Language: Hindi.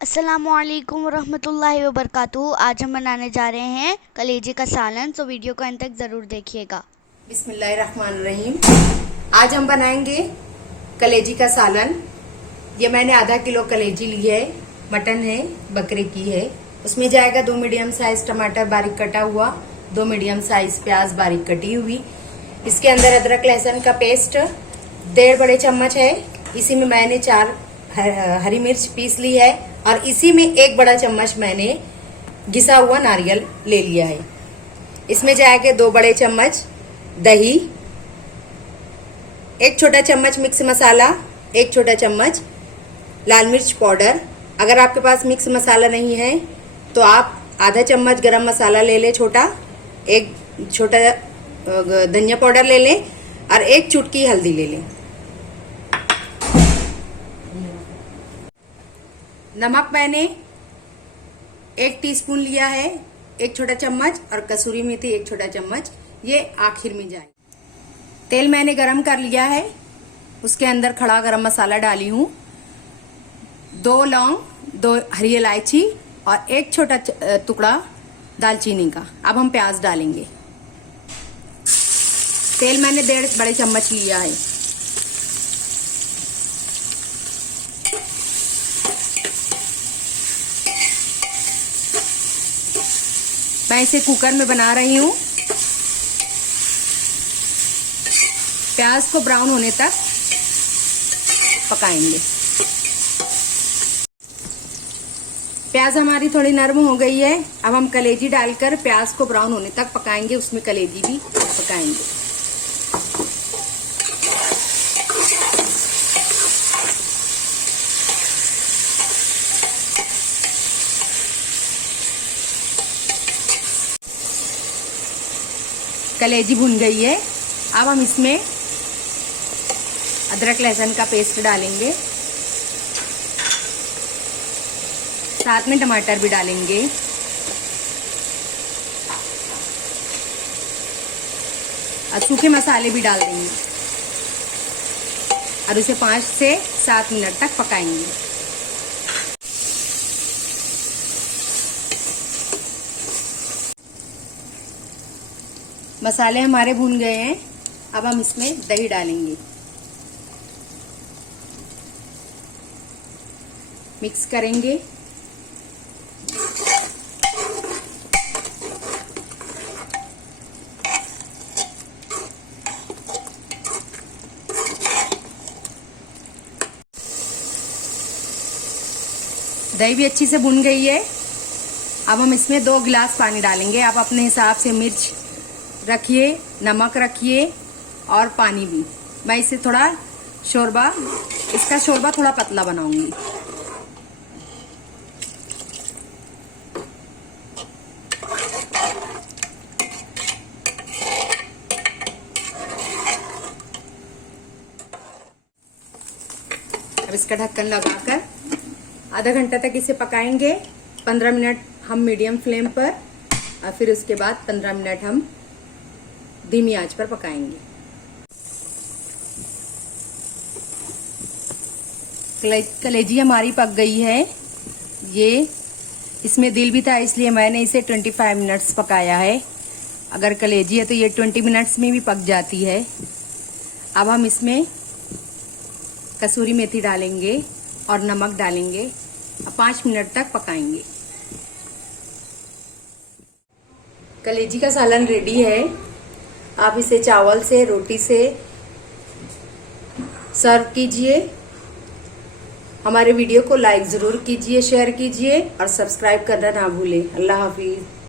अस्सलामुअलैकुम वरहमतुल्लाहि वबरकातुहू। आज हम बनाने जा रहे हैं कलेजे का सालन, तो वीडियो को अंत तक ज़रूर देखिएगा। बिस्मिल्लाहिर्रहमानिर्रहीम। आज हम बनाएंगे कलेजी का सालन। ये मैंने आधा किलो कलेजी ली है, मटन है, बकरे की है। उसमें जाएगा 2 मीडियम साइज टमाटर बारीक कटा हुआ, 2 मीडियम साइज प्याज बारीक कटी हुई। इसके अंदर अदरक लहसुन का पेस्ट 1.5 बड़े चम्मच है। इसी में मैंने 4 हरी मिर्च पीस ली है और इसी में 1 बड़ा चम्मच मैंने घिसा हुआ नारियल ले लिया है। इसमें जाएंगे 2 बड़े चम्मच दही, 1 छोटा चम्मच मिक्स मसाला, 1 छोटा चम्मच लाल मिर्च पाउडर। अगर आपके पास मिक्स मसाला नहीं है तो आप आधा चम्मच गरम मसाला ले लें छोटा, 1 छोटा धनिया पाउडर ले लें और 1 चुटकी हल्दी ले लें। नमक मैंने 1 टीस्पून लिया है, 1 छोटा चम्मच, और कसूरी मेथी 1 छोटा चम्मच, ये आखिर में जाए। तेल मैंने गरम कर लिया है, उसके अंदर खड़ा गरम मसाला डाली हूँ, 2 लौंग, 2 हरी इलायची और 1 छोटा टुकड़ा दालचीनी का। अब हम प्याज डालेंगे। तेल मैंने 1.5 बड़े चम्मच लिया है। मैं इसे कुकर में बना रही हूँ। प्याज को ब्राउन होने तक पकाएंगे। प्याज हमारी थोड़ी नरम हो गई है। अब हम कलेजी डालकर प्याज को ब्राउन होने तक पकाएंगे, उसमें कलेजी भी पकाएंगे। कलेजी भुन गई है। अब हम इसमें अदरक लहसुन का पेस्ट डालेंगे, साथ में टमाटर भी डालेंगे और सूखे मसाले भी डाल देंगे और उसे 5 से 7 मिनट तक पकाएंगे। मसाले हमारे भून गए हैं। अब हम इसमें दही डालेंगे, मिक्स करेंगे। दही भी अच्छी से भुन गई है। अब हम इसमें 2 गिलास पानी डालेंगे। आप अपने हिसाब से मिर्च रखिए, नमक रखिए और पानी भी। मैं इसे थोड़ा इसका शोरबा थोड़ा पतला बनाऊंगी। अब इसका ढक्कन लगाकर आधा घंटा तक इसे पकाएंगे। 15 मिनट हम मीडियम फ्लेम पर और फिर उसके बाद 15 मिनट हम धीमी आंच पर पकाएंगे। कलेजी हमारी पक गई है। ये इसमें दिल भी था, इसलिए मैंने इसे 25 मिनट्स पकाया है। अगर कलेजी है तो ये 20 मिनट्स में भी पक जाती है। अब हम इसमें कसूरी मेथी डालेंगे और नमक डालेंगे और 5 मिनट तक पकाएंगे। कलेजी का सालन रेडी है। आप इसे चावल से, रोटी से सर्व कीजिए। हमारे वीडियो को लाइक जरूर कीजिए, शेयर कीजिए और सब्सक्राइब करना ना भूलें। अल्लाह हाफिज।